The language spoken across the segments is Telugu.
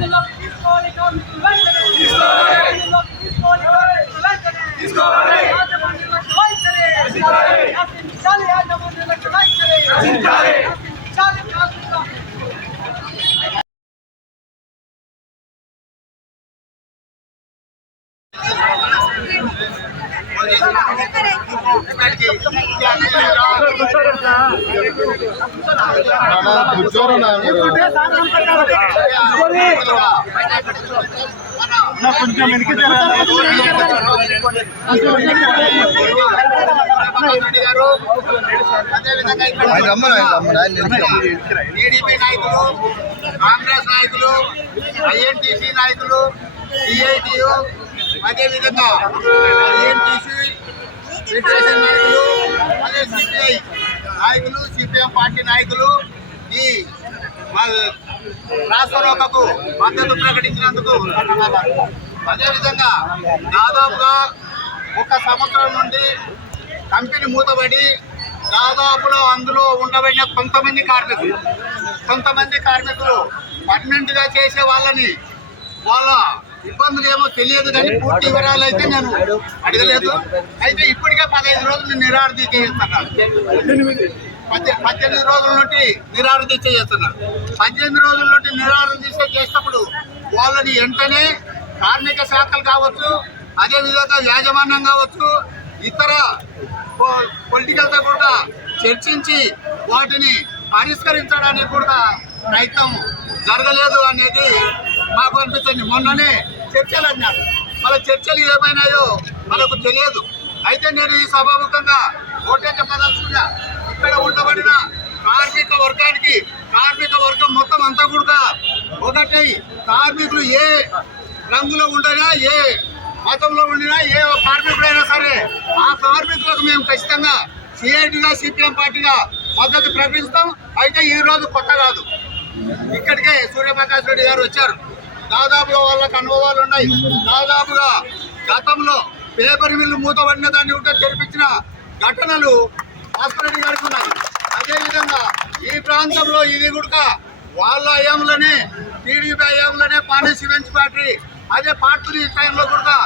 విధుల్లోకి తీసుకోవాలి కొంచెం వెనక్కి ఆయన రమ్మను ఆయన టీడీపీ నాయకులు కాంగ్రెస్ నాయకులు ఐఎన్టీసీ నాయకులు సిఐటియు అదేవిధంగా ఐఎన్టీసీ ఫెడరేషన్ నాయకులు అదే సిపిఐ నాయకులు సిపిఎం పార్టీ నాయకులు ఈ రాష్ట్రలోకకు మద్దతు ప్రకటించినందుకు అదేవిధంగా దాదాపుగా ఒక సంవత్సరం నుండి కంపెనీ మూతబడి దాదాపులో అందులో ఉండబడిన కొంతమంది కార్మికులు కొంతమంది కార్మికులు పర్మనెంట్గా చేసే వాళ్ళని వాళ్ళ ఇబ్బందులు ఏమో తెలియదు కానీ పూర్తి వివరాలు అయితే నేను అడగలేదు. అయితే ఇప్పటికే పదహైదు రోజులు చేస్తున్నారు పద్దె- పద్దెనిమిది రోజుల నుండి నిరాహార దీక్ష చేస్తున్నారు పద్దెనిమిది రోజుల నుండి నిరాహార దీక్ష చేసినప్పుడు వాళ్ళని వెంటనే కార్మిక శాఖలు కావచ్చు అదేవిధంగా యాజమాన్యం కావచ్చు ఇతర పొలిటికల్తో కూడా చర్చించి వాటిని పరిష్కరించడానికి కూడా ప్రయత్నం జరగలేదు అనేది మాకు అనిపిస్తుంది. మొన్ననే చర్చలు అన్నారు. మళ్ళీ చర్చలు ఏమైనాయో మనకు తెలియదు. అయితే నేను ఈ సభాముఖంగా ఓటే చెప్పదలుచుకున్నా ఇక్కడ ఉండబడిన కార్మిక వర్గానికి కార్మిక వర్గం మొత్తం అంతా కూడా ఒకటి కార్మికులు ఏ రంగులో ఉండగా ఏ మతంలో ఉండినా ఏ కార్మికుడైనా సరే ఆ కార్మికులకు మేము ఖచ్చితంగా సిఐటిగా సిపిఎం పార్టీగా మద్దతు ప్రకటిస్తాం. అయితే ఈ రోజు కొత్త కాదు. ఇక్కడికే సూర్యప్రకాష్ రెడ్డి గారు వచ్చారు. దాదాపుగా వాళ్ళకి అనుభవాలు ఉన్నాయి. దాదాపుగా గతంలో పేపర్ మిల్లు మూతబడిన దాన్ని ఉంటే తెరిపించిన ఘటనలు భాస్కర్ గారికి ఉన్నాయి. అదేవిధంగా ఈ ప్రాంతంలో ఇది కూడా వాళ్ళ అయాంలోనే టీడీపీ అయాంలోనే పాండే సిమెంట్స్ ఫ్యాక్టరీ అదే పార్టీ టైంలో కూడా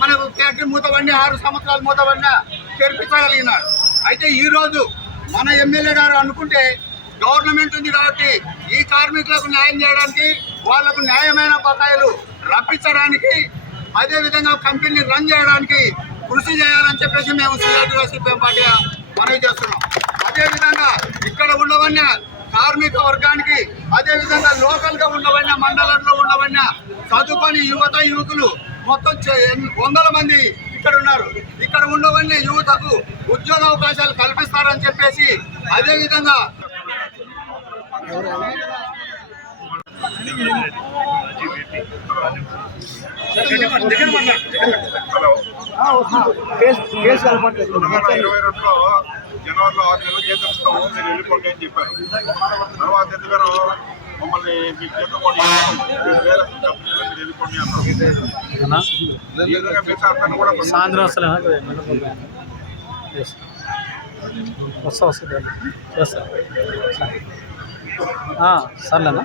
మనకు ఫ్యాక్టరీ మూతబడి ఆరు సంవత్సరాలు మూతబడిన తెరిపించగలిగినాడు. అయితే ఈ రోజు మన ఎమ్మెల్యే గారు అనుకుంటే గవర్నమెంట్ ఉంది కాబట్టి ఈ కార్మికులకు న్యాయం చేయడానికి వాళ్ళకు న్యాయమైన బకాయిలు రప్పించడానికి అదేవిధంగా కంపెనీని రన్ చేయడానికి కృషి చేయాలని చెప్పేసి మేము సిఐటిగా సిపిఎం పార్టీగా మనవి చేస్తున్నాం. అదేవిధంగా ఇక్కడ ఉండవన్న కార్మిక వర్గానికి అదేవిధంగా లోకల్గా ఉండవన్న మండలంలో ఉండవన్న చదువుకొని యువత యువకులు మొత్తం వందల మంది ఇక్కడ ఉన్నారు. ఇక్కడ ఉండవన్న యువతకు ఉద్యోగ అవకాశాలు కల్పిస్తారని చెప్పేసి అదేవిధంగా ఇరవై రెండులో జనవరిలో ఆరు నెలలు జీతం ఇస్తాము మీరు వెళ్ళిపోండి అని చెప్పారు తర్వాత ఎందుకనో మమ్మల్ని మీకు జీతం కూడా వేరే మీరు వెళ్ళిపోండి అన్నారు ఈ విధంగా మిగతా అందరిని కూడా సాయంత్రం వస్తలే వస్తా. వస్తుంది చేస్తా సర్లేనా?